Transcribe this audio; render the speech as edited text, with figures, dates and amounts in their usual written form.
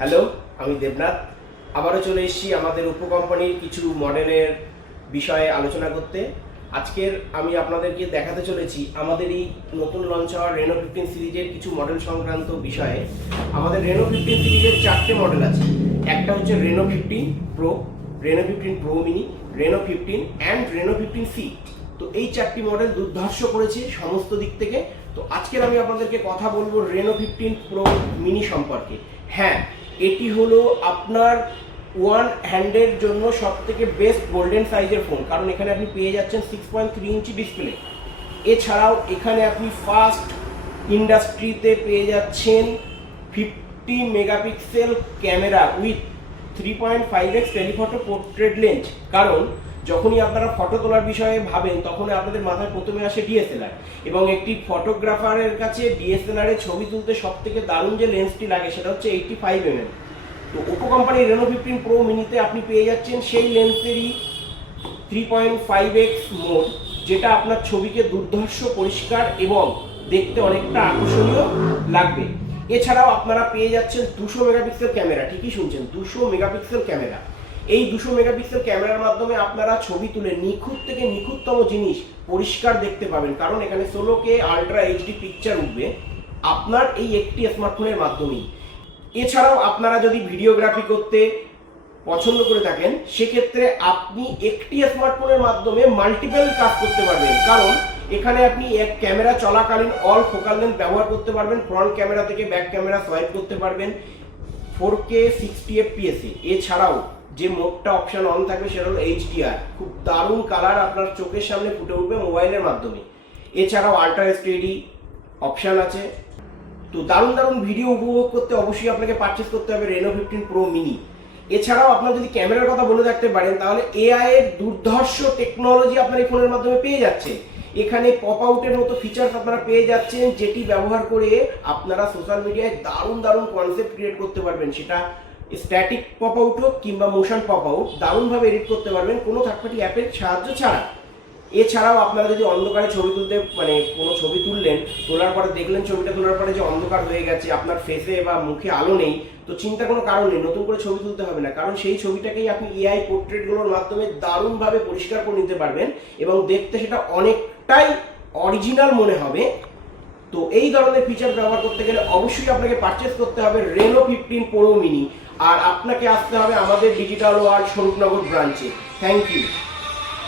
Hello, আমি দেবনাথ। আবারও চলে এসেছি আমাদের উপকোম্পানির কিছু মডেলের বিষয়ে আলোচনা করতে। আজকের আমি আপনাদেরকে দেখাতে চলেছি আমাদের এই নতুন লঞ্চ হওয়া রেনো 15 সিরিজের কিছু মডেল সংক্রান্ত বিষয়ে। আমাদের রেনো 15 সিরিজের 4টে মডেল আছে। একটা হচ্ছে Reno 15 pro, Reno 15 pro mini, Reno 15 and Reno 15C। তো এই 4টি মডেল দুর্ধর্ষ করেছে সমস্ত দিক থেকে। তো আজকের আমি আপনাদেরকে কথা বলবো রেনো 15 প্রো মিনি সম্পর্কে। হ্যাঁ, এটি হলো আপনার ওয়ান হ্যান্ডের জন্য সব থেকে বেস্ট গোল্ডেন সাইজের ফোন, কারণ এখানে আপনি পেয়ে যাচ্ছেন 6.3 ইঞ্চি ডিসপ্লে। এছাড়াও এখানে আপনি ফার্স্ট ইন্ডাস্ট্রিতে পেয়ে যাচ্ছেন 50 megapixel camera with 3.5x telephoto portrait lens. কারণ যখনই আপনারা ফটো তোলার বিষয়ে ভাবেন তখন আপনাদের মাথায় প্রথমে আসে ডিএসএলআর, এবং একটি ফটোগ্রাফারের কাছে ডিএসএলআর এ ছবি তুলতে সব থেকে দারুণ যে লেন্সটি লাগে সেটা হচ্ছে 85mm। তো ওপো কোম্পানির রেনো 15 প্রো মিনিতে আপনি পেয়ে যাচ্ছেন সেই লেন্সেরই 3.5x মোড, যেটা আপনার ছবিকে দুর্ধর্ষ পরিষ্কার এবং দেখতে অনেকটা আকর্ষণীয় লাগবে। এছাড়াও আপনারা পেয়ে যাচ্ছেন 200 মেগাপিক্সেল ক্যামেরা। ঠিকই শুনছেন, 200 মেগাপিক্সেল ক্যামেরা। এই 200 মেগাপিক্সেল ক্যামেরার মাধ্যমে আপনারা ছবি তুলে নিখুঁত থেকে নিখুঁততম জিনিস পরিষ্কার দেখতে পাবেন, কারণ এখানে 16K আলট্রা এইচডি পিকচার উঠবে আপনার এই একটি স্মার্টফোনের মাধ্যমেই। এছাড়াও আপনারা যদি ভিডিওগ্রাফি করতে পছন্দ করে থাকেন সেক্ষেত্রে আপনি একটি স্মার্টফোনের মাধ্যমে মাল্টিপল কাজ করতে পারবেন, কারণ এখানে আপনি এক ক্যামেরা চলাকালীন অল ফোকাল লেন্থ ব্যবহার করতে পারবেন, ফ্রন্ট ক্যামেরা থেকে ব্যাক ক্যামেরা সোয়াইপ করতে পারবেন 4K 60 fps এ। এছাড়াও যে মোডটা অপশন অন থাকবে সেটা হলো HDR, খুব দারুণ কালার আপনার চোখের সামনে ফুটে উঠবে মোবাইলের মাধ্যমে। এছাড়াও আল্ট্রা স্টেডি অপশন আছে। তো দারুণ দারুণ ভিডিও উপভোগ করতে অবশ্যই আপনাকে পারচেস করতে হবে রেনো 15 প্রো মিনি। এছাড়াও আপনার যদি ক্যামেরার কথা বলে রাখতে পারেন তাহলে এআই এর দুর্ধর্ষ টেকনোলজি আপনার এই ফোনের মাধ্যমে পেয়ে যাচ্ছে। এখানে পপ আউটের মতো ফিচার্স আপনারা পেয়ে যাচ্ছেন, যেটি ব্যবহার করে আপনারা সোশ্যাল মিডিয়ায় দারুণ দারুণ কনসেপ্ট ক্রিয়েট করতে পারবেন। সেটা স্ট্যাটিক পপ আউট হোক কিংবা মোশন পপ আউট, দারুণভাবে এডিট করতে পারবেন কোনো থার্ড পার্টি অ্যাপের সাহায্য ছাড়া। এছাড়াও আপনারা যদি অন্ধকারে ছবি তুলতে কোনো ছবি তুললেন, তোলার পরে দেখলেন ছবিটা তোলার পরে যে অন্ধকার হয়ে গেছে, আপনার ফেসে বা মুখে আলো নেই, তো চিন্তা কোনো কারণ নেই, নতুন করে ছবি তুলতে হবে না, কারণ সেই ছবিটাকেই আপনি এআই পোর্ট্রেটগুলোর মাধ্যমে দারুণভাবে পরিষ্কার করে নিতে পারবেন এবং দেখতে সেটা অনেকটাই অরিজিনাল মনে হবে। তো এই ধরনের ফিচার ব্যবহার করতে গেলে অবশ্যই আপনাকে পারচেস করতে হবে রেনো 15 প্রো মিনি, আর আপনাকে আসতে হবে আমাদের ডিজিটাল ওয়ার্ল্ড স্বরূপনগর ব্রাঞ্চে। Thank you.